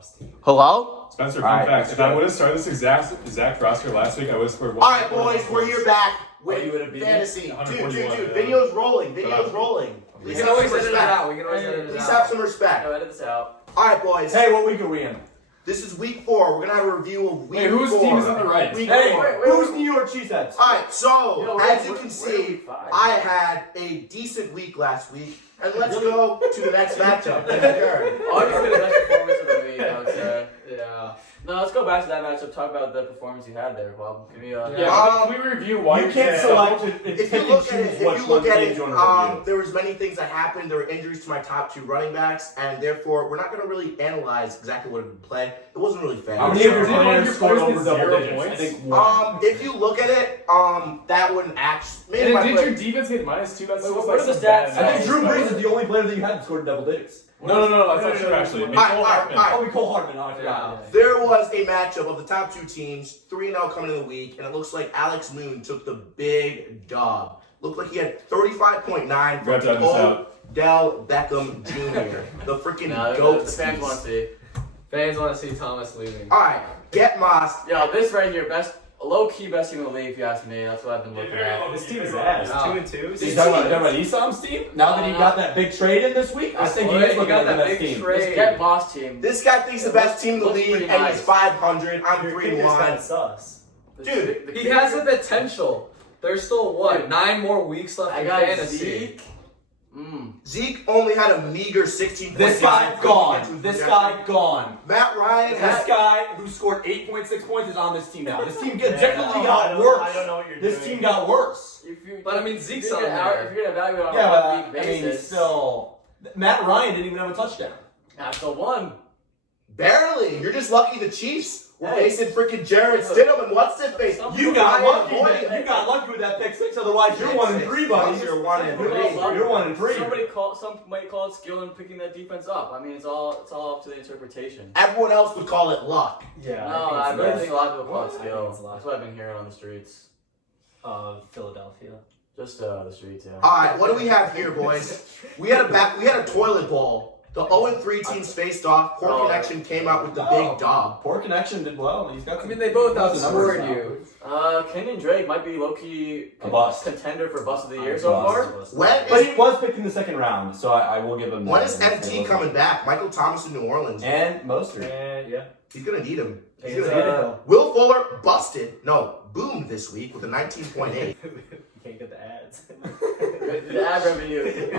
Bob's team. Hello? Spencer, fun fact. If I would have started this exact roster last week, I would have scored one. Alright, boys, we're here back with you would have beaten fantasy. it? Dude. Video's rolling. Video's rolling. We can always edit it out. Please have some respect. Go edit this out. Alright, boys. Hey, what week are we in? This is week 4. We're going to have a review of week 4. Wait, whose team is on the right? Week Hey, 4. who's New York Cheeseheads? Alright, so, Yo, as you we're- can we're see, week 5. I had a decent week last week. And let's go to the next matchup. Sure. Arguably the best performance of the week, I would say. Yeah. No, let's go back to that matchup. Talk about the performance you had there, Bob. Give me a. Can we review why You can't select it. If you look at it, there was many things that happened. There were injuries to my top 2 running backs, and therefore we're not going to really analyze exactly what would play. It wasn't really fair. How many of your Did one of players your scored players over get double 0 digits? I points? think one. If you look at it, that wouldn't actually. And did your defense get -2? That's Wait, just what like are the some bad stats? I think math. Drew Brees is the only player that you had that scored double digits. No, that's not true actually. Nicole Hartman. Oh, we call Hartman. Oh, I forgot. There was a matchup of the top 2 teams, 3-0 coming in the week, and it looks like Alex Moon took the big dub. Looked like he had 35.9 from Odell Beckham Jr., the freaking GOAT. The fans want to see. Fans want to see Thomas leaving. Alright, get Moss. Yo, this right here, low-key best team in the league, if you ask me. That's what I've been looking at. This team is ass. Yeah. 2-2. You talking about Esam's team? Now that he got that big trade in this week, I think he is looking at the best team. This Get Boss team. This guy thinks the best team in the Looks league, pretty and nice. he's 500. I'm 3-1. sus. Dude, He has the potential. There's still, what, 9 more weeks left I in got fantasy. Zeke. Zeke only had a meager 16 This guy gone. This guy gone. Matt Ryan This has. guy who scored 8.6 points is on this team now. This team definitely got worse. I don't know what you're This doing. team got worse. But I mean, Zeke's If on you're gonna there. if you're gonna evaluate on Yeah, a but one-week I mean, basis, still, Matt Ryan didn't even have a touchdown. I still won. Barely. You're just lucky the Chiefs were Hey. facing freaking Jarrett Stidham and what's his face. You got lucky. Ryan You got lucky with that pick 6. Otherwise, you're 1-3, buddy. You're 1-3. You're 1-3. Some might call it skill in picking that defense up. I mean, it's all up to the interpretation. Everyone else would call it luck. Yeah. No, I really think a lot of people call it I think skill. it's luck. That's what I've been hearing on the streets. Philadelphia. Just the streets, yeah. All right, what do we have here, boys? We had a toilet bowl. The 0-3 teams faced off. Poor Connection came out with the big dog. Poor Connection did well. He's got. I mean, they both That's the numbers outscored you. Kenyon Drake might be low-key A bust. contender for bust of the year so far. But he was picked in the second round, so I will give him. When that. is MT coming back? Michael Thomas in New Orleans. And Mostert. Yeah. He's gonna need him. He's It's, gonna need him. Will Fuller busted. No, boomed this week with a 19.8. Can't get the ads. The ad revenue.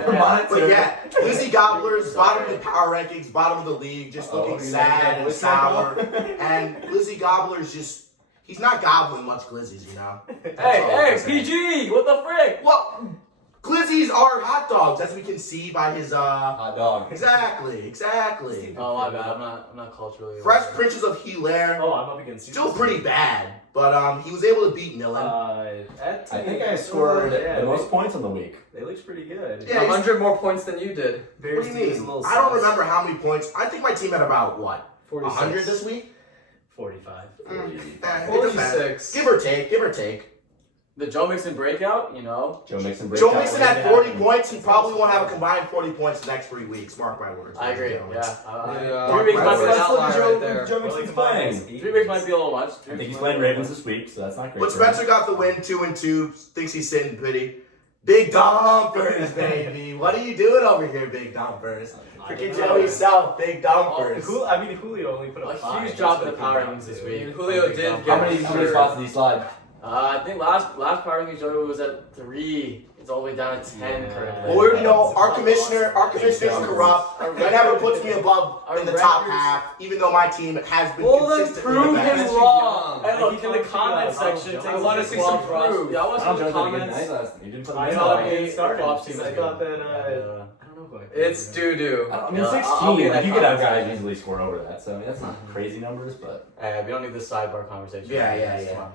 But yeah, Lizzie Gobblers, bottom of the power rankings, bottom of the league, just looking sad and sour. And Lizzie Gobblers he's not gobbling much glizzies, you know? Hey, PG! What the frick? Well, glizzies are hot dogs, as we can see by his, Hot dog. Exactly. Oh, my bad. I'm not culturally. Fresh Princes of Hilaire, Oh, I'm up against you. still pretty bad, but he was able to beat Millen. I I think I scored the most points on the week. They looked pretty good. Yeah, 100 more points than you did. What do you mean? I don't remember how many points. I think my team had about, what, 46. 100 this week? 45. It depends. 46. Give or take. The Joe Mixon breakout, you know. Joe Mixon. Joe Mixon had 40 points. He probably won't have a combined 40 points the next 3 weeks. Mark my words. I agree. ladies and gentlemen. Yeah. Mark 3 weeks my might be words. an outlier right there. Joe Mixon's playing. 3 weeks might be a little much. I think he's playing Ravens this week, so that's not great. But for him. Spencer got the win, 2-2. Thinks he's sitting pretty. Big dumpers, baby. What are you doing over here, big dumpers? Freaking Joey South, big dumpers. Julio only put A huge drop in the power rankings this week. Julio did How many spots did he slide? I think last power rankings Joey was at 3. It's all the way down to 10 currently. Well, we already know our commissioner's corrupt. That never puts me above in the top half, even though my team has been Well, then consistently prove the best. him wrong. Hey, look, in the comment section, I want to see some proof. Yeah, I want to see the comments. He didn't put I him saw in. it being props team. I thought that, I don't know who it's doo-doo. I mean, Yeah, 16. I'll be in that You could have conversation. guys easily score over that, so I mean, that's not crazy numbers, but We don't need this sidebar conversation. Yeah.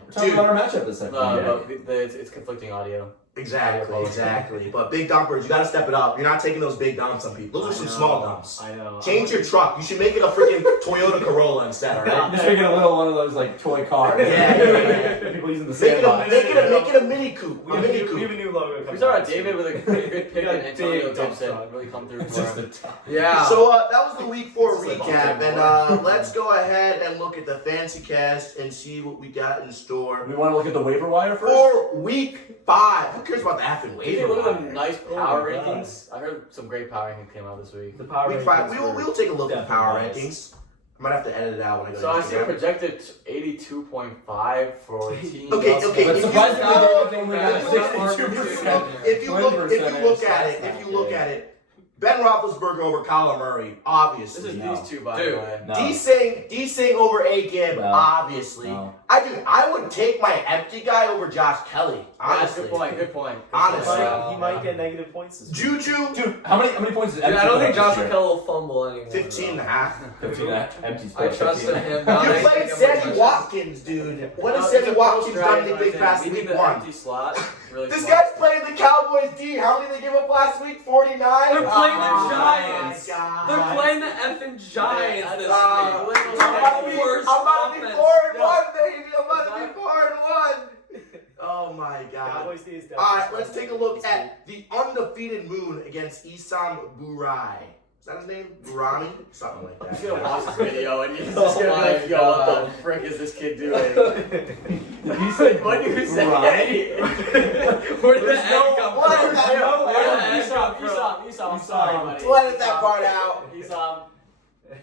we're talking about our matchup this second. No, it's conflicting audio. Exactly. But big dumpers, you gotta step it up. You're not taking those big dumps on people. Those are some small dumps. I know. Change your truck. You should make it a freaking Toyota Corolla instead, alright? Just making a little one of those like toy cars. Yeah. People using the Make sandbox. it a mini coupe. We A have a mini new, we have coupe. a new logo We coming saw out David soon. with a pretty good pick got and a Antonio big dump Gibson truck. really come through It's for just him. the top. Yeah. So that was the week 4 It's like recap, Baltimore. and let's go ahead and look at the fancy cast and see what we got in store We want to look at the waiver wire first. for week 5. Who cares about the effing Did you waiver look at the wire? nice Oh power my God. rankings? I heard some great power rankings came out this week. The power Week 5. rankings We'll take a look at the power definitely rankings. I might have to edit it out when I go So I to see a projected 82.5 for team. Okay, Nelson. okay, But if you- surprisingly, no, they've only no, got no, 62%. If you look at it, Ben Roethlisberger over Kyler Murray, This obviously. is No. these two, by Dude. the way. No. D Sing over A Gib, No. obviously. No. I would take my empty guy over Josh Kelly, That's honestly. good point. Good point. Honestly. He might get negative points this week. Juju, Dude, how many points did Dude, I don't think Josh McKell McKell will fumble anymore. 15 and a half. 15 empty I space. trusted 15. him. You Now they played think I'm Sammy gonna Watkins, dude. What has No, Sammy it's a Watkins post-drive, done is what anything I'm past saying. We week need the 1? empty slot. Really This smart. guy's playing the Cowboys D. How many did they give up last week? 49? They're playing the Oh Giants. my God. They're playing the effing Giants Yeah, this uh, week. I'm about to be Worst 4 offense. and 1, baby. I'm about to be 4 and 1. Oh my God. Cowboys D is definitely Alright, let's take a look this at the undefeated Moon against Isam Burai. Is that his name? Burani? Something like He's that. gonna watch this video and he's Oh just gonna be my like, yo, God. what the frick is this kid doing? He said, What do you say? Where did the There's egg no- come what from? is that? No, Where did the egg come from? Esau, I'm sorry, buddy. We'll edit that part out. Esau.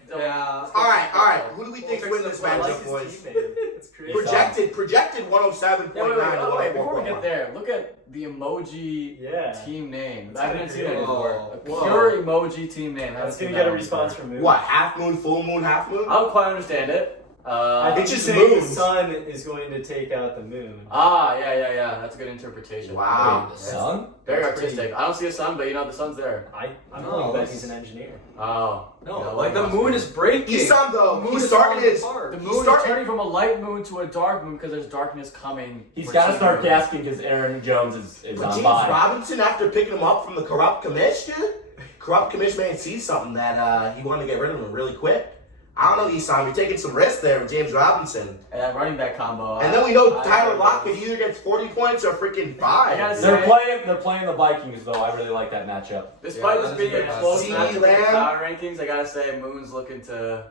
Yeah. Alright. Who do we think We'll win fix this the play. I like matchup, his boys? team name. It's crazy. Projected 107.9 Yeah, wait, to before we get 104.1. there, look at the emoji Yeah. team name. It's I haven't seen it Whoa. before. A Whoa. pure emoji team name. I haven't That's seen gonna that get a one response before. from Moon. What? Half moon, full moon, half moon? I don't quite understand it. It's It's just just saying the moons. sun is going to take out the moon. Yeah. That's a good interpretation. Wow. the sun? Very That's artistic. pretty- I don't see a sun, but the sun's there. I'm No, willing to bet that's- he's an engineer. Oh. No, Yeah, like the must moon be. is breaking. Isam, though, The moon he is started falling his- apart. The He moon started- is turning from a light moon to a dark moon because there's darkness coming. He's for got to Team start Moon. gasping because Aaron Jones is But on James bye. Robinson, after picking him up from the corrupt commish, dude, corrupt commish man sees something that he wanted to get rid of him really quick. I don't know, Isam, you're taking some risks there with James Robinson. And that running back combo. And then we know I- Tyler Lockett either gets 40 points or freaking 5. I gotta say- They're playing the Vikings though. I really like that matchup. Despite Yeah, this that's being a good. close CeeDee match with the Lamb. power rankings, I gotta say Moon's looking to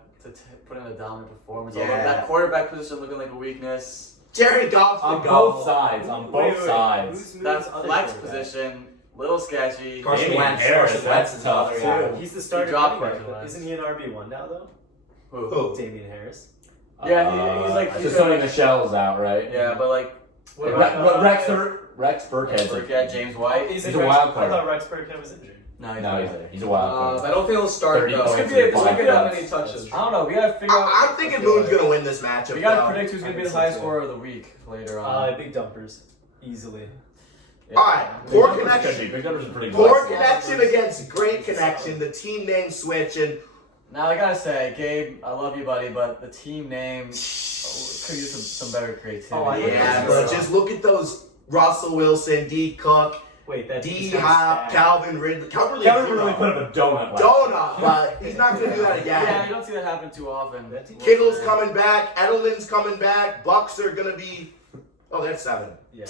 put in a dominant performance. Although Yeah. that quarterback position looking like a weakness. Jared Goff's the On go. both sides. On both Wait. sides. Who's Moon's That other flex quarterback? position, little sketchy. Carson Damian Wentz. Harris, Carson that's Wentz is tough, another guy. too. He's the starter dropped running Carson back. Wentz. Isn't he an RB1 now though? Who? Damian Harris. Yeah, he's like- just Sonny Michelle's out, right? Yeah, but like What Re- about, Rex Burkhead's Burke, yeah, James White. Is He's it a Rex- wild card. I thought Rex Burkhead was injured. No, he's No, not. he's there. He's a wild I card. don't think he'll start 30 though. points This could be a- This this could could be be how a- many touches. I don't know. We gotta figure out. I'm thinking Moon's going to win this matchup. We gotta though. predict who's gonna be the I think so, highest too. scorer of the week later on. Big dumpers. Easily. Yeah. Alright, Big poor numbers could connection. be. Big numbers are pretty good. Poor connection against great connection. The team name switch. And Now I gotta say, Gabe, I love you, buddy, but the team name could use some better creativity. Oh, I yeah, Yeah. but just look at those Russell Wilson, D. Cook, Wait, that D. defense Hop, bad. Calvin Ridley. Kevin really put up a donut. last Donut, but he's not going to do that Yeah, again. you don't see that happen too often. That team- Kittle's coming back. Edelman's coming back. Bucks are going to be. Oh, that's 7. Yeah.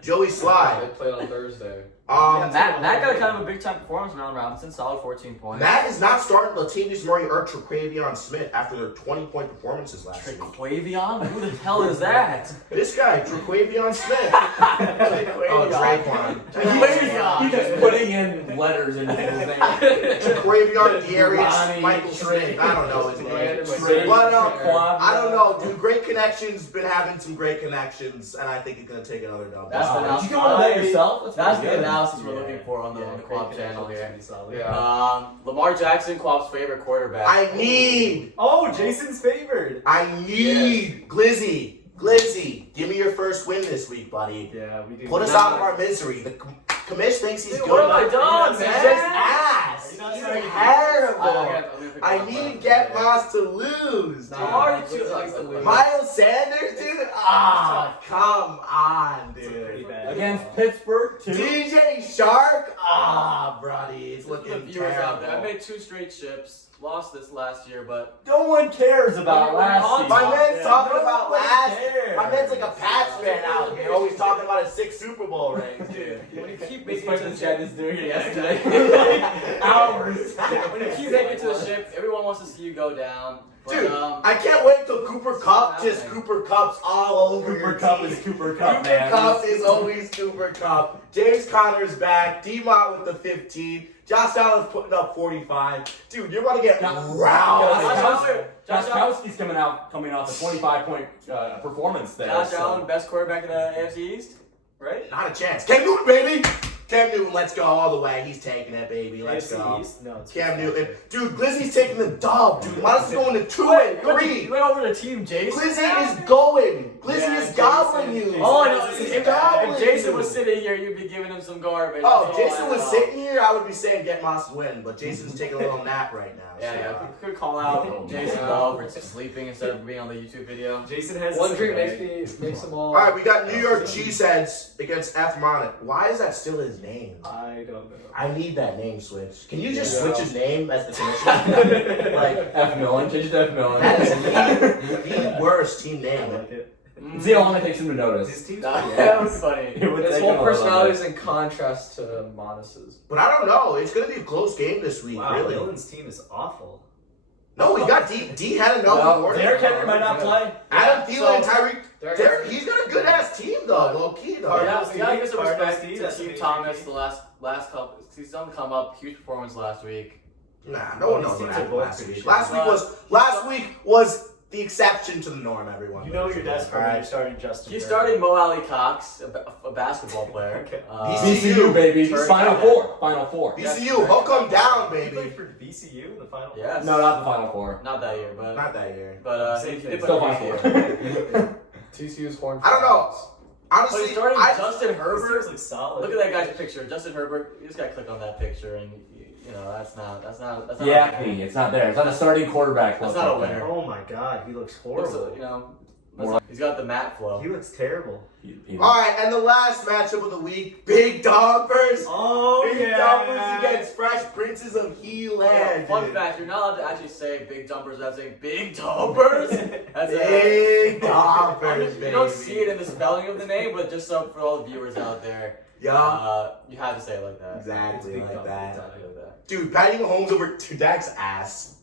Joey Sly. They played on Thursday. Yeah, Matt got a kind of a big time performance from Allen Robinson, solid 14 points. Matt is not starting Latavius Murray or Traquavion Smith after their 20-point performances last week. Traquavion? Who the hell is that? This guy, Traquavion Smith. Oh, Traquan. He's just putting in letters into his name. Traquavion Darius Ronnie, Michael Smith. I don't know his name. Trey, But, Quad- I don't know, dude. Great Connections been having some great connections, and I think he's gonna take another dub. That's the Wow. Did you get one of that yourself? That's pretty the good. analysis we're Yeah. looking for on the great Quap channel connections, here. pretty solid. Yeah. Lamar Jackson, Quap's favorite quarterback. I need Oh, Jason's favored. Glizzy. Glizzy, give me your first win this week, buddy. Yeah, we do. Put us out of our misery. The commish thinks he's Dude, good. what have I done, He's man? just ass. He's You're not starting to terrible. I need Get Moss to lose, dude. Already two Miles Sanders, dude? Ah, come on, It's pretty dude. bad. Against Pittsburgh, too. DJ Shark? Ah, buddy, it's For the looking viewers out there, I terrible. made 2 straight ships. Lost this last year, but No one cares about last season. My man's talking No about one last. cares. My man's like a Pats fan out here, always talking about his 6 Super Bowl rings, dude. when you keep This making it to fucking the chat ship, is doing it yesterday. yesterday. Hours. when you keep making it to the ship, everyone wants to see you go down. But, Dude, I can't wait till Cooper Cup just Cooper Cups all over Cooper your Cup team. is Cooper Cup, Cooper man. Cup is always Cooper Cup. James Conner's back. D-Mont with the 15. Josh Allen's putting up 45. Dude, you're about to get routed. Joshkowski's coming off a 25-point performance there. Josh so. Allen, best quarterback in the AFC East, right? Not a chance. Cam Newton, baby. Cam Newton, let's go all the way. He's taking it, baby. Let's AFC go. East? No, it's Cam Newton. Dude, Glizzy's taking the dub, dude. Miles is going to 2 and 3. You went over to Team Jason. Glizzy is going. Glizzy Yeah, is gobbling Jason. you. Oh, I know. He's If gobbling Jason you. was sitting here, you'd be giving him some garbage. Oh, if That's all Jason I was know. sitting here, I would be saying get Moss to win, but Jason's taking a little nap right now. Yeah, could call out Jason Ball for sleeping instead of being on the YouTube video. Jason has One this drink bag. makes them all. All right, we got New York Cheeseheads against F Monit. Why is that still his name? I don't know. I need that name switch. Can you just Yeah. switch his name as the commissioner? Like, F Millen, change it to F Millen. that is the worst team I name. like it. It's the only one that takes him to notice. His team's That was funny. It would His take whole him a little personality bit. is in contrast to Monis's. But I don't know. It's going to be a close game this week, Wow, really. Millen's team is awful. No, we got D. D had enough Well, warning. Derrick Henry might not play. Adam Thielen and Tyreek. Derrick Derrick, he's got a good ass team though, low key though. Cardinals Yeah, you gotta give some Cardinals respect team, to that's Team amazing. Thomas the last couple. He's on the come up. Huge performance last week. Nah, no one These knows what teams are happened both last pretty week. shit. Last week was the exception to the norm, everyone. You know you're desperate when Alright. you're starting Justin. He's Herbert. starting Mo Alley Cox, a basketball player. Okay. VCU, baby. Turkey. Final four. Final four. VCU, hook 'em down, He played baby. for VCU in the final. Yes. No, not the Final Four. Not that year, but Not that year. he did Still play Final for Four. VCU. TCU's horn. I don't know. But Honestly, he's starting Justin His Herbert. teams look solid. Look at that guy's picture, Justin Herbert. You just gotta click on that picture, and you know that's not. Yeah, it's not there. It's not a starting quarterback. That's look not a right there. winner. Oh my god, he looks Looks, horrible. you know, More- he's got the mat flow. He looks terrible. all right, and the last matchup of the week, Big Dompers. Oh Big Dumpers against Fresh Princes of Healand. Fun fact: you're not allowed to actually say big dumpers without saying big dumpers. That's Big I Dompers, mean, baby. you don't see it in the spelling of the name, but just so for all the viewers out there, Yeah, you have to say it like that. exactly It's big like Dumpers. that. Exactly like that. Dude, Patty Mahomes over Dak's ass.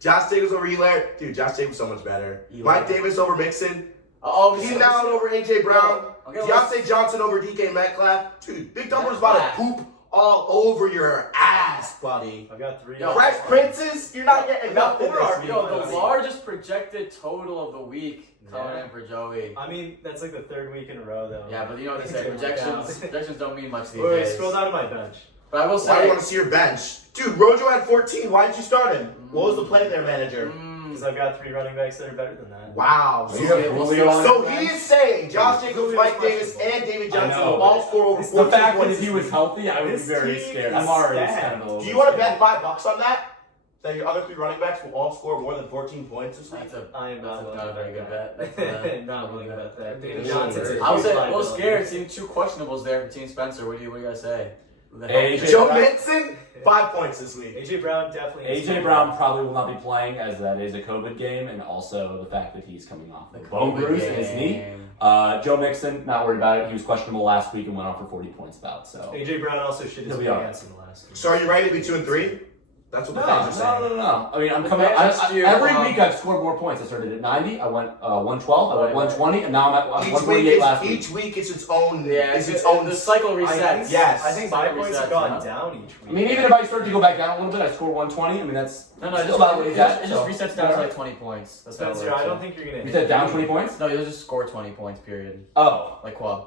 Josh Jacobs over Hilaire. Dude, Josh Jacobs so much better. Eli. Mike Davis over Mixon. Oh, Keenan Allen over AJ Brown. Okay, Deontay Johnson over DK Metcalf. Dude, Big Dumper's about to poop all over your ass, buddy. I've got 3. Yo, Fresh Princes, you're not getting nothing four this RB. week. Yo, the Let's see. largest projected total of the week coming Yeah. in for Joey. I mean, that's like the 3rd week in a row, though. Yeah, but you know what they say, It didn't work projections don't mean much these Wait, days. scroll down to my bench. But I will Why do say, you want to see your bench? Dude, Rojo had 14. Why didn't you start him? What was the play there, manager? Because I've got 3 running backs that are better than that. Wow. You have Julio on So your he bench? is saying Josh Jacobs, Julio's Mike Davis, questionable. and David I Johnson know, will all but score over The 14 fact that points if he this was week. healthy, I would be This very team scared. is I'm already stacked. kind of a little Do you want to scared. bet $5 on that? That your other 3 running backs will all score more than 14 points this week? I am not That's not a very good bet. Not willing to bet that. David Yeah. Johnson's a I would huge say a little liability. scared seeing 2 questionables there for Team Spencer. What do you guys say? Who the hell- AJ Joe Brown. Mixon, 5 points this week. AJ Brown definitely. needs AJ to- Brown probably will not be playing as that is a COVID game, and also the fact that he's coming off The a bone COVID bruise in his knee. game. Joe Mixon, not worried about it. He was questionable last week and went off for 40 points about. So AJ Brown also shit his He'll be all right. pants in the last week. So are you ready to be 2 and 3? That's what the fans are saying. no. I mean, I'm The coming. fans just do, Every week I've scored more points. I started at 90. I went 112. I went 120, and now I'm at Each 148 week, last week. each week it's its own. Yeah, it's its own. the cycle I resets. think, Yes. I think Cycle my points resets, have gone huh? down each week. I mean, even if I start to go back down a little bit, I score 120. I mean, that's No, still just, about where he's at. it so- just resets down to like 20 points. That's how it Spencer, works, I don't yeah. think you're gonna. You said down 20 points? No, you'll just score 20 points, period. Oh, Like Quab.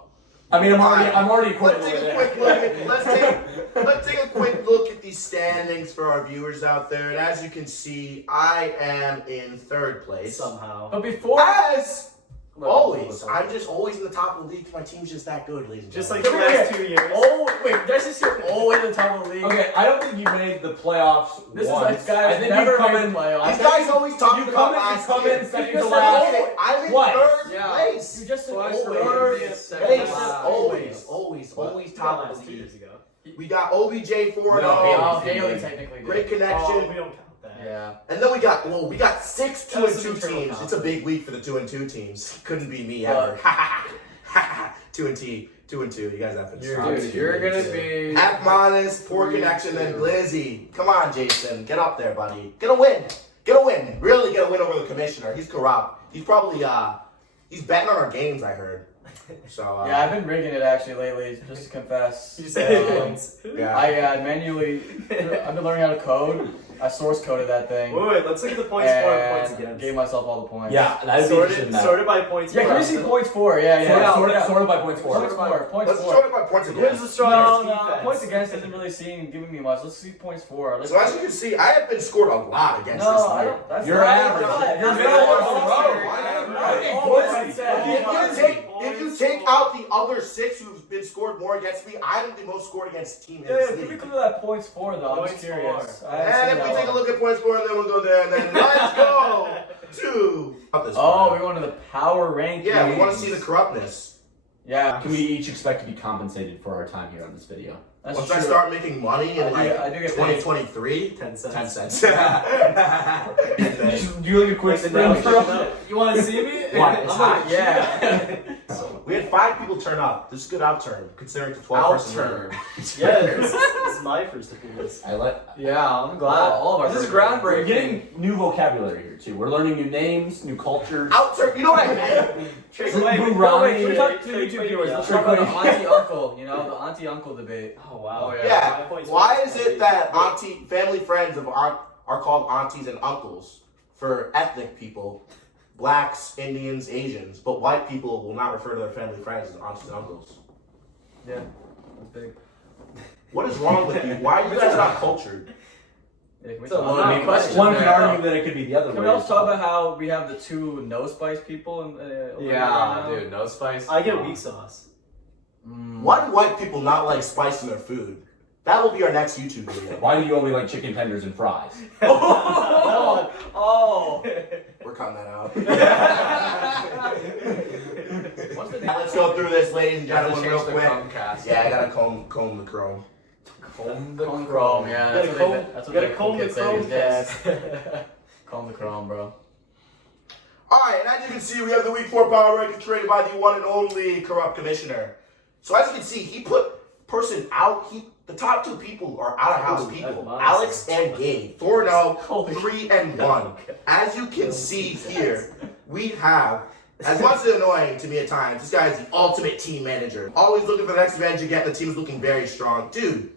I mean, I'm already Let's equivalent take a there. quick look at let's take a quick look at these standings for our viewers out there. And as you can see, I am in 3rd place. Somehow. But before As Always. I'm just always in the top of the league. My team's just that good, ladies and Just gentlemen. like the last 2 years. Oh wait, there's this year always in the top of the league. Okay, I don't think you made the playoffs This once. is like guys I think never you come made in. the playoffs. These guys always talk You about come in. You last come year. in second You to just last. said I'm in Twice. third Yeah. place. You just said Twice always. already. Place. Wow. Always top of last the 2 league. years ago. We got OBJ 4-0. Oh, Haley technically did. Great Oh, connection. we don't count that. Yeah. And then we got 6 That was 2-2 some internal teams. It's a big week for the 2-2 teams. Couldn't be me ever. 2-2. You guys have been strong. Dude, you're gonna be. Half minus, poor connection, then Glizzy. Come on, Jason. Get up there, buddy. Get a win. Really get a win over the commissioner. He's corrupt. He's probably he's betting on our games, I heard. So Yeah, I've been rigging it actually lately, just to confess. You just said points. yeah. I manually, I've been learning how to code. I source coded that thing. Wait, let's look at the points for and points And against. gave myself all the points. Yeah, that'd be interesting. Sorted, Now. sorted by points Yeah, for. can you see points for? Yeah. Sorted by points for. Points for. Points Let's for. sort it by points Who's again. the strongest No, defense? points against isn't really giving me much. Let's see points for. So as you can see, I have been scored a lot against No, this I year. don't. That's You're not- average. that's You're not middle what of the I'm road. saying. Okay, Always Glizzy. said. If you take out the other 6 who've been scored more against me, I'm the most scored against team in Yeah, this can we league. come to that points for though? I'm just Points curious. for. I haven't And seen if we that take a one. look at points for, then we'll go there, and then let's go to. Oh, we want to the power rankings. Yeah, we want to see the corruptness. Yeah, Can we each expect to be compensated for our time here on this video? that's Once true. I start making money in I do get paid. 2023, 10 cents. 10 cents. Do you like a quick Wait, then sprint now through? you want to see me? Why? It's hot. Yeah. We had 5 people turn up. This is a good outturn, considering it's a 12-person Outturn. Yeah, this is my first appearance. I let. Yeah, I'm glad. All of our This is first- groundbreaking. We're getting new vocabulary here too. We're learning new names, new cultures. Outturn. You know what I meant? Trick, Wait, wait, wait, wait, no, wait, can we talk to Trick, the YouTube wait, viewers? yeah. Let's talk about the auntie uncle. You know, the auntie uncle debate. Oh wow. Oh, yeah. Yeah. 5 points Why for is it that family friends of are called aunties and uncles for ethnic people, blacks, Indians, Asians, but white people will not refer to their family friends as aunties and uncles? Yeah, that's big. What is wrong with you? Why are you guys not cultured? Yeah, can we It's a talk loaded about- Good question. One can there. argue that it could be the other Can way. we also talk about how we have the 2 no spice people? Over Yeah, here right now? dude, no spice. I get weak sauce. Why do white people not like spice in their food? That will be our next YouTube video. Why do you only like chicken tenders and fries? Oh. We're cutting that out. What's the Let's go through this, ladies and You have to gentlemen, real change the quick. Chromecast. Yeah, I gotta comb the chrome. Comb the Comb chrome. Chrome, yeah. Gotta That's comb- what that's what gotta they comb the kids say these Chromecast. days. Comb the Chrome, bro. Alright, and as you can see, we have the Week 4 power ranking created by the one and only corrupt commissioner. So as you can see, he put person out. The top 2 people are out of house Ooh, people. that's Alex and Gabe. 4-0, Holy 3-1. As you can see here, we have, as much as it's annoying to me at times, this guy is the ultimate team manager. Always looking for the next advantage you get, and the team is looking very strong. Dude.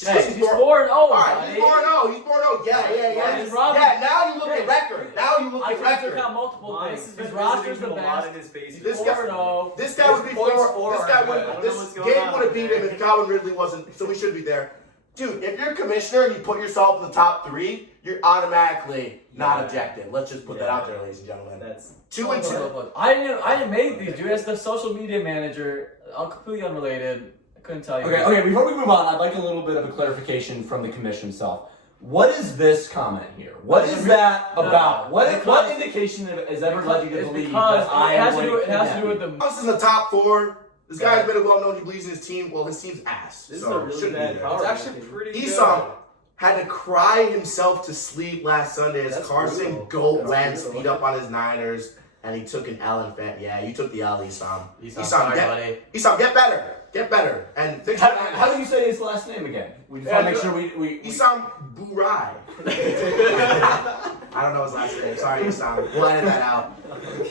Hey, he's 4-0, Alright, he's buddy. 4-0. He's 4-0. Yeah. His roster- Yeah, now you look Hey, at record. Now you look I at can take record. out multiple Minus things. has His been roster's visiting the him a lot best. in his basement. This guy- 4-0. This guy would be Points four. for This guy are would. good. I don't know This what's going game on would have beat there. him if Calvin Ridley wasn't. So we should be there, dude. If you're a commissioner and you put yourself in the top 3, you're automatically not Yeah. objective. Let's just put that out there, ladies and gentlemen. That's 2-2. I didn't make these, dude. As the social media manager, I'm completely unrelated. I couldn't tell you. Okay, before we move on, I'd like a little bit of a clarification from the commission itself. What is this comment here? What is that about? What indication has ever led you to It's believe because that I it am has to going do. to It has to do kidnap with you? the. Us in the top 4. This guy's been well known. He believes in his team. Well, his team's ass. This is so a really shouldn't be bad there. power It's actually ranking. pretty good. Esau had to cry himself to sleep last Sunday as That's Carson brutal. Goat That's Wentz brutal. beat up on his Niners, and he took an L in fan. Yeah, you took the L, Esau. Esau, Esau, sorry, get, buddy. Esau, get better. Get better. And things How do you say his last name again? We just want to make sure we Esau Burai. I don't know his last name. Sorry, Esau. We'll edit that out.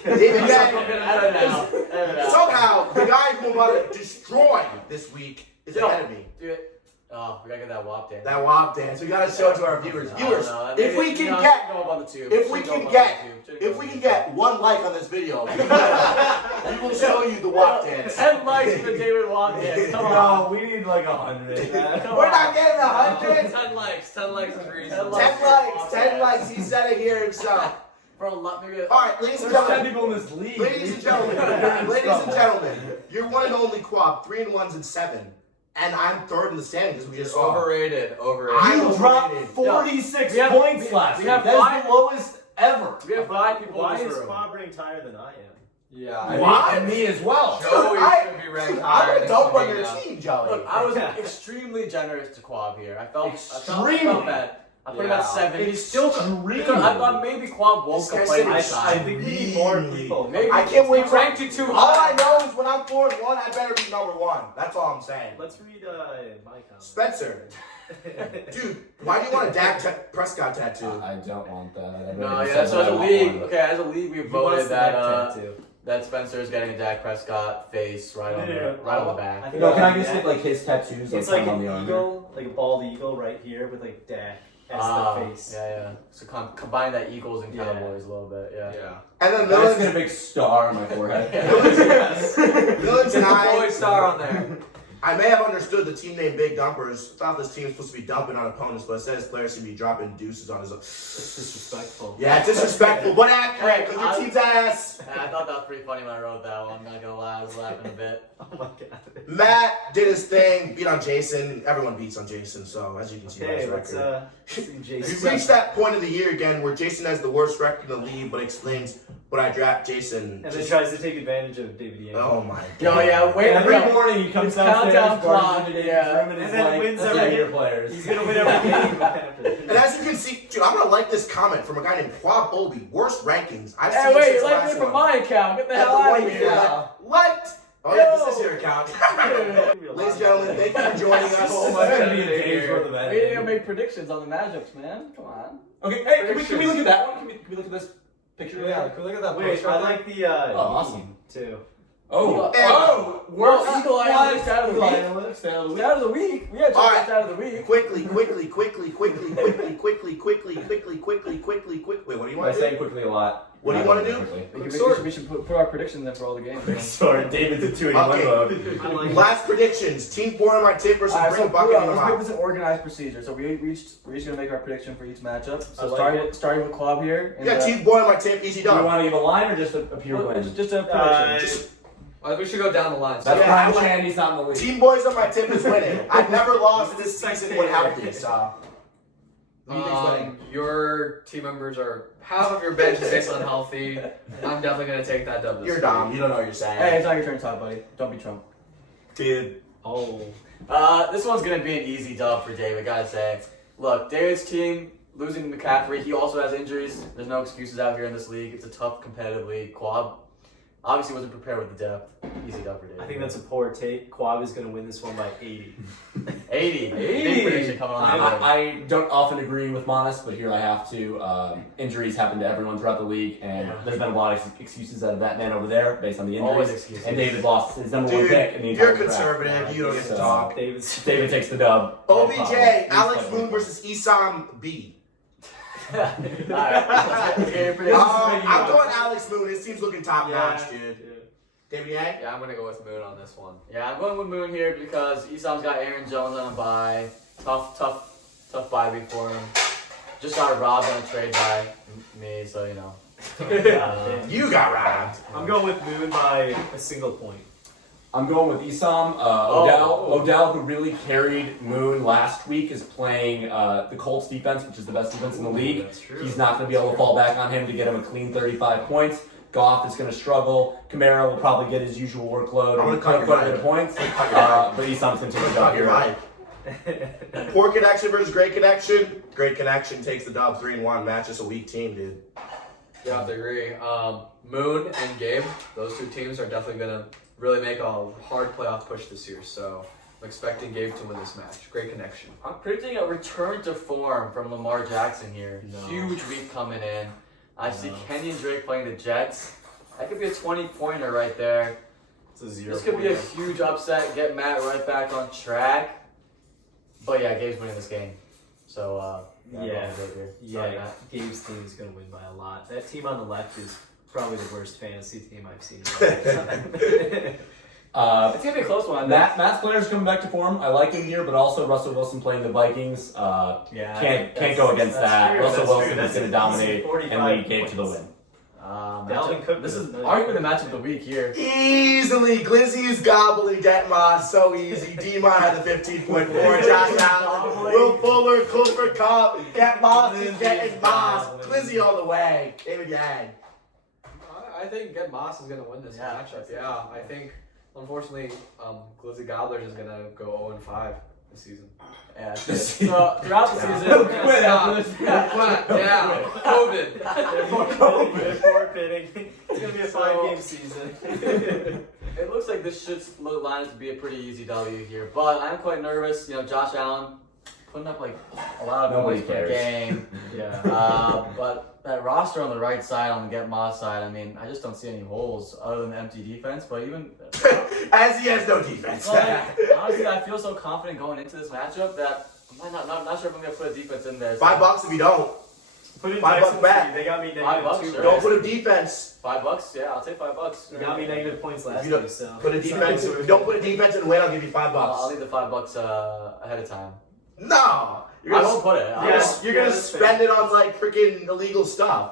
David Gang. Somehow, the guy who I'm about to destroy this week is ahead of me. Dude. Oh, we gotta get that WAP dance. That WAP dance. We gotta show it to our viewers. Viewers, if we can get, if we can get 1 like on this video, we will show you the WAP dance. 10 likes for the David WAP dance. Come on. we need like 100. We're not getting 100. 10 likes. 10 likes is reasonable. 10 likes. 10 likes. He said it here himself. for a lot, maybe. All right, ladies and There's 10 gentlemen. people in this league. Ladies and gentlemen, your one and only Quab, 3-1 and 7, and I'm third in the standings. We just saw. Overrated. You dropped 46 We have- points we- last we week. have That is five- the lowest ever. We have 5 people Why in this is room. Quab ranked higher than I am? Yeah. What? And me as well. Joey I- should be ranked Dude, higher I'm than a dump on your Medina. team, Joey. Look, I was extremely generous to Quab here. I felt Extremely. bad. I put him Yeah. at 7. He's still Extremely. because I thought maybe Quab won't This guy complain. said this I time. think we need more people. Maybe I can't wait he for- ranked you too All I high. know is when I'm 4-1, I better be number 1. That's all I'm saying. Let's read my comment. Spencer, dude, why do you want a Dak Prescott tattoo? I don't want that. I No, already yeah. said So that as I a want league, one. okay, as a league, we He wants voted the neck that tattoo. that Spencer is getting a Dak Prescott face right on the right on the back. I think No, can I do just that. get like his tattoos? It's like like on the an arm? eagle, like a bald eagle right here with like Dak as Ah, the face. yeah. So combine that Eagles and Yeah. Cowboys a little bit, yeah. Yeah. And then That's Villains, gonna big star on my forehead. Villains and Floyd Star on there. I may have understood the team name Big Dumpers. Thought this team was supposed to be dumping on opponents, but instead his players seem to be dropping deuces on his own. It's disrespectful. Yeah, it's disrespectful, but accurate, because your team's ass. And I thought that was pretty funny when I wrote that one. I'm not gonna lie, I was laughing a bit. Oh my god. Matt did his thing, beat on Jason. Everyone beats on Jason, so as you can see by Okay, his let's record. see We've Jason. reached that point of the year again where Jason has the worst record in the league, but explains, but I draft Jason. And then tries to take advantage of David Yang. Oh my Yo, god. yeah, wait, Every yo, morning he comes It's downstairs, countdown barges clock, into David's yeah. room, and And is then like, wins "Let's every get your game." players. He's gonna win every game after. And as you can see, dude, I'm gonna like this comment from a guy named Quab Obi. Worst rankings. I've Hey, seen wait, since you the like last me from one. my account? Get the At hell the out one of before here! that. Liked. Oh yeah, Yo. this is your account. Ladies and gentlemen, thank you for joining us. So much gonna be a day's worth of We editing. need to make predictions on the matchups, man. Come on. Okay, hey, can we look at that one? Can we look at this picture? Yeah, can we look at that Wait, poster I right like the awesome. meme, too. Oh, Hey. oh, Well, worst Eagle Eye analytics out of the week. analytiks out of the Stat week. of the week. We had All right. stat of the week. Quickly. Wait, what do you I want to say do? quickly a lot. What do you wanna do? Quickly. We should put our predictions in for all the games. Sorry, David's a 2 in one Okay. mode. I like Last predictions. Team 4 on my tip versus Alright, Bring so a Bucket in the let's make Hot. this an organized procedure. So we're each gonna make our prediction for each matchup. I So like starting with Club here. And, Yeah, Team 4 on my tip, easy Do you done. want to give a line or just a pure well, win? just a prediction. Just We should go down the line. That's Yeah, Prime I like- Shandy's not in the league. Team Boys on my tip is winning. I've never lost this season when healthy, so. Who do you think's winning? Your team members are half of your bench is based on healthy. I'm definitely gonna take that W. You're dumb. You don't know what you're saying. Hey, it's not your turn to talk, buddy. Don't be Trump. Dude. Oh. This one's gonna be an easy dub for David. Gotta say. Look, David's team losing McCaffrey. He also has injuries. There's no excuses out here in this league. It's a tough competitive league. Quab obviously wasn't prepared with the depth. Easy dub for David. I think that's a poor take. Quab is gonna win this one by 80. 80. Big prediction coming on. the board. I don't often agree with Monis, but here I have to. Injuries happen to everyone throughout the league, and there's been a lot of excuses out of that man over there based on the Always injuries. excuses. And David lost his number one Dude, pick in the entire you're draft. conservative. You don't get to So, talk. David's David takes the dub. OBJ, Alex Moon versus Isam B. Alright. Okay, prediction. I'm going Alex Moon. His team's looking top notch, dude. David Yang? Yeah, I'm gonna go with Moon on this one. Yeah, I'm going with Moon here because Esam's got Aaron Jones on a bye. Tough bye week for him. Just got robbed on a trade by me, so you know. You got robbed. I'm going with Moon by a single point. I'm going with Isam. Odell, who really carried Moon last week, is playing the Colts defense, which is the best defense in the league. That's true. He's not going to be able to fall back on him to get him a clean 35 points. Goff is going to struggle. Kamara will probably get his usual workload I'm gonna and cut your quite a bit mic. of points. Cut your But Isam's going to take the Cut dub your here. mic. Poor connection versus great connection. Great connection takes the dub 3-1. Match is a weak team, dude. Yeah, I have to agree. Moon and Gabe, those two teams are definitely gonna really make a hard playoff push this year. So I'm expecting Gabe to win this match. Great connection. I'm predicting a return to form from Lamar Jackson here. No. Huge week coming in. I see Kenyon Drake playing the Jets. That could be a 20-pointer right there. It's a 0. This could be a huge upset. Get Matt right back on track. But yeah, Gabe's winning this game. So Yeah. Sorry, Yeah, Matt. Gabe's team is going to win by a lot. That team on the left is probably the worst fantasy team I've seen in a long time. It's gonna be a close one. Matt's players coming back to form. I like him here, but also Russell Wilson playing the Vikings. Can't go against that. True, Russell that's Wilson true. is going to dominate, and lead Gabe to the win. Dalvin Cook. This is arguably the match of the week here. Easily, Glizzy is gobbling Get Moss so easy. D-Mon had the 15.4. Josh Allen, Will Fuller, Cooper Cup. Get Moss is getting Moss. Glizzy all the way. David Yang. I think Get Moss is gonna win this matchup. Yeah, I think unfortunately, Glizzy Gobblers is gonna go 0-5 this season. Yeah. So throughout the season, we're gonna stop. Yeah, COVID. They're forfeiting. It's gonna be a 5-game season. It looks like this should line up to be a pretty easy W here, but I'm quite nervous. You know, Josh Allen putting up like a lot of points per game. Yeah. But that roster on the right side, on the Get Moss side, I mean, I just don't see any holes other than the empty defense. But even As he has no defense. honestly, I feel so confident going into this matchup that I'm not sure if I'm gonna put a defense in there. So $5 if you don't. Put in $5 Texans back. too. They got me $5, -2. sure. Don't put a defense. $5, yeah, I'll take $5. They got me negative points last If you don't week, so. Put a defense. If you don't put a defense and win, I'll give you $5. I'll leave the $5 ahead of time. No. You're I gonna, won't put it. you're gonna spend it on like freaking illegal stuff.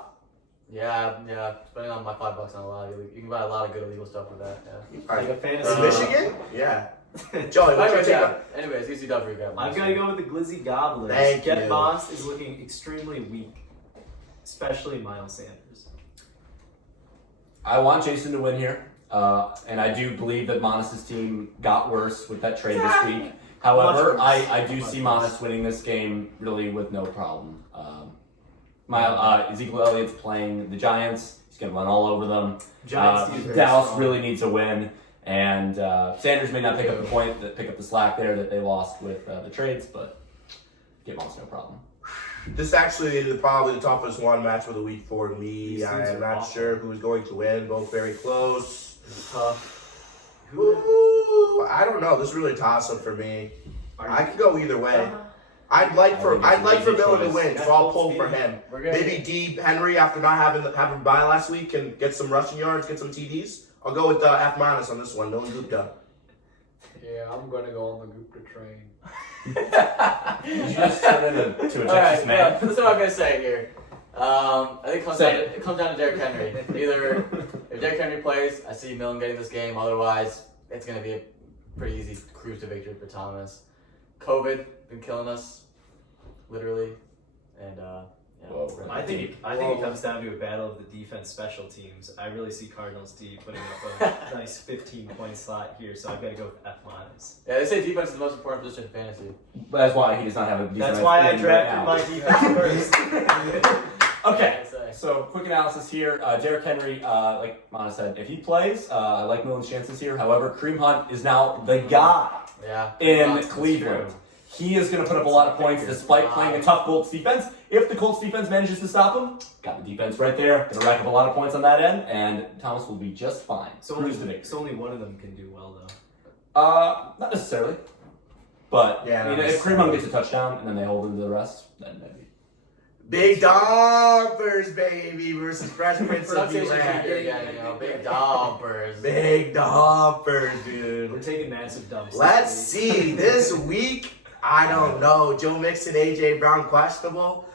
Yeah. Spending on my $5 on a lot. You can buy a lot of good illegal stuff with that. Yeah. All Like right. a fantasy. Michigan? Yeah. Joey, what's your take? Anyways, easy dub for you guys. I've got to go with the Glizzy Gobblers. Thank Get you. Moss is looking extremely weak, especially Miles Sanders. I want Jason to win here, and I do believe that Monas' team got worse with that trade this week. However, Much worse. I do see Monas winning this game really with no problem. Ezekiel Elliott's playing the Giants. He's going to run all over them. Giants team is very Dallas strong. really needs a win, and Sanders may not pick up the slack there that they lost with the trades, but get Monas no problem. This is actually probably the toughest one match of the week for me. These I teams am are not awful. sure who's going to win. Both very close. It's tough. Ooh, I don't know. This is really a toss up for me. I could go either way. I'd like for Miller to win, so I'll pull for him. We're gonna Maybe D Henry after not having bye last week can get some rushing yards, get some TDs. I'll go with F- on this one. Dylan Gupta. Yeah, I'm gonna go on the Gupta train. Did you just turn into a Texas Alright, man? this is what I'm gonna say here. I think it comes down to Derrick Henry. Either if Derrick Henry plays, I see Millen getting this game. Otherwise, it's gonna be a pretty easy cruise to victory for Thomas. COVID been killing us, literally, and Whoa. I think it comes down to a battle of the defense special teams. I really see Cardinals D putting up a nice 15-point slot here, so I've got to go with F-. yeah, they say defense is the most important position in fantasy. But that's why he does not have a decent That's why I win drafted my right defense first. Okay, I say. so quick analysis here. Derrick Henry, like Mana said, if he plays, I like Millen's chances here. However, Kareem Hunt is now the guy Yeah. in That's Cleveland. true. He is going to put up a lot of points despite playing a tough Colts defense. If the Colts defense manages to stop him, got the defense right there. Going to rack up a lot of points on that end, and Thomas will be just fine. So Cruise to victory. only one of them can do well, though. Not necessarily. But Yeah, I mean, no, if Kareem Hunt gets a touchdown and then they hold him to the rest, then maybe. Big Dompers, baby, versus Fresh Prince of Pronunciation Bel-Air. here again, you know, big dompers. Big Dompers, We're dude. taking massive dumps. Let's this see. This week, I don't know. Joe Mixon, AJ Brown questionable,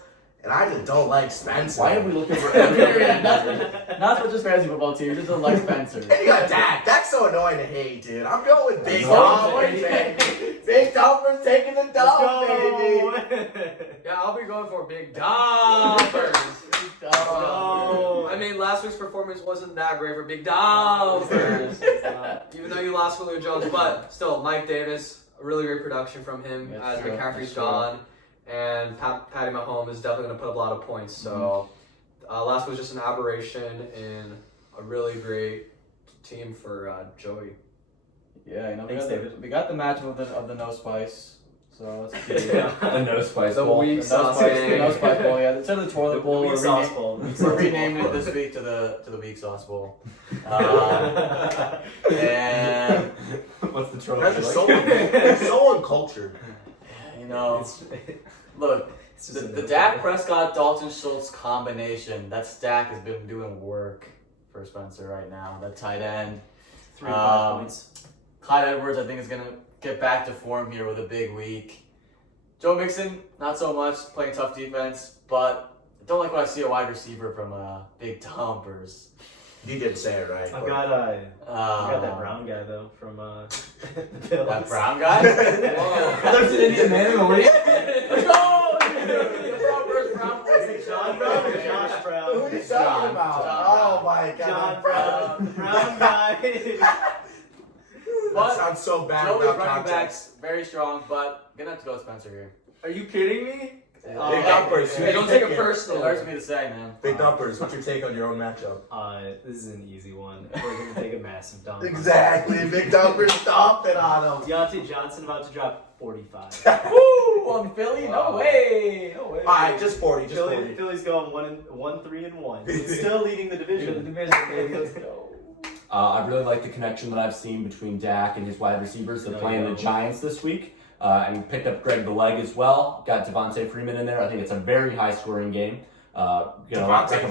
and I just don't like Spencer. Why are we looking for Period. Not for just fantasy football teams, just like Spencer. And you got Dak. Dak's so annoying to hate, dude. I'm going with Big Annoying Dompers, baby. Big Dompers taking the dump, baby. Yeah, I'll be going for big dompers. No. I mean, last week's performance wasn't that great for big dompers. Even though you lost Julio Jones, but still, Mike Davis, a really great production from him That's as true, McCaffrey's that's gone, and Patty Mahomes is definitely going to put up a lot of points. So last was just an aberration in a really great team for Joey. Yeah, you know, Thanks, David. we got the matchup of the no spice, so let's see. the no spice The bowl? weak The no sauce spice, game. the no spice bowl, yeah. Instead of the toilet bowl, Weak we're, sauce bowl. we're renaming it this week to the weak sauce bowl. And What's the trope? That's just so uncultured. you know, look, It's just the Dak Prescott Dalton Schultz combination, that stack has been doing work for Spencer right now. That tight end. 3 5 points. Clyde Edwards, I think, is gonna get back to form here with a big week. Joe Mixon, not so much, playing tough defense, but I don't like when I see a wide receiver from Big Dumpers. You didn't say it right. I've got that brown guy though from the Bills. That brown guy? Whoa. There's an Indian man in the league. Let's go! The Brown versus Brown boys. John Brown or Josh Brown? Who are you John. talking about? John Oh my god. John Brown, brown guy. That sounds so bad Joey's without running context. backs, very strong, but gonna have to go with Spencer here. Are you kidding me? Big Dumpers. Hey, don't take it It personal. hurts me to say, man. Big Dumpers, what's your take on your own matchup? This is an easy one. We're gonna take a massive dump. Exactly, Big Dumpers stomping on him. Deontay Johnson about to drop 45. Woo! On Philly? No Wow. way! No way. Alright, just 40, just 40. Philly's going 1-3-1. He's still leading the division. Let's go. I really like the connection that I've seen between Dak and his wide receivers. They're There playing you the go. Giants this week. And picked up Greg the Leg as well. Got Devontae Freeman in there. I think it's a very high scoring game. Devontae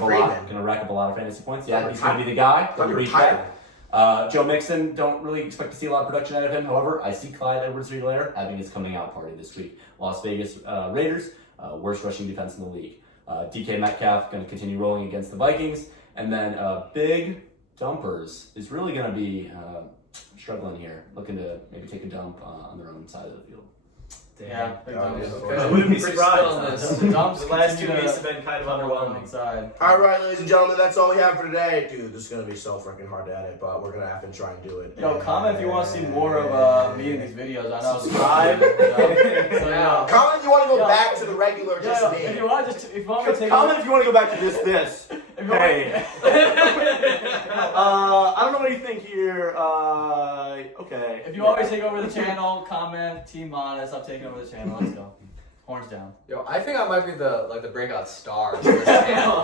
Gonna rack up a lot of fantasy points. Yeah, Thought he's gonna be the guy. Thought you Reach retired. back. Joe Mixon, don't really expect to see a lot of production out of him. However, I see Clyde Edwards-Helaire having his coming out party this week. Las Vegas Raiders, worst rushing defense in the league. DK Metcalf going to continue rolling against the Vikings. And then Big Dumpers is really going to be struggling here, looking to maybe take a dump on their own side of the field. Damn. Yeah, big dumps. I wouldn't be Pretty surprised. still on this. The dumps The last 2 continue weeks to have been kind of come along underwhelming. inside. Alright, ladies and gentlemen, that's all we have for today. Dude, this is gonna be so freaking hard to edit, but we're gonna have to try and do it. Yo, comment if you want to see more of me in these videos. I know. Subscribe. So, yeah. Comment if you want to go Yo. back to the regular just Yo, me. if you want to take Comment if you want to go back to this. if you want- Hey. I don't know what you think here. Okay. If you want me to take over the channel, comment Team Modest. I'm taking over the channel. Let's go. Horns down. Yo, I think I might be the breakout star. For this channel.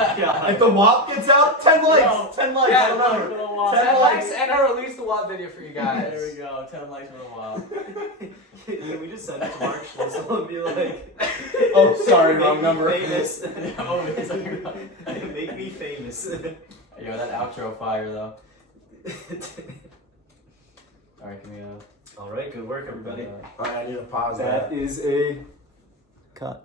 If the WAP gets out, 10 likes. Yo. 10 likes. Yeah, Remember. 10 likes and I release the WAP video for you guys. There we go. 10 likes for the WAP. Can we just send it to Mark Schlissel and be like, Oh, sorry, make wrong me number. Famous. Oh, it's like- Make me famous. Yo, that outro fire though. Alright, can we All right, good work, everybody. Alright, I need to pause that. That is a cut.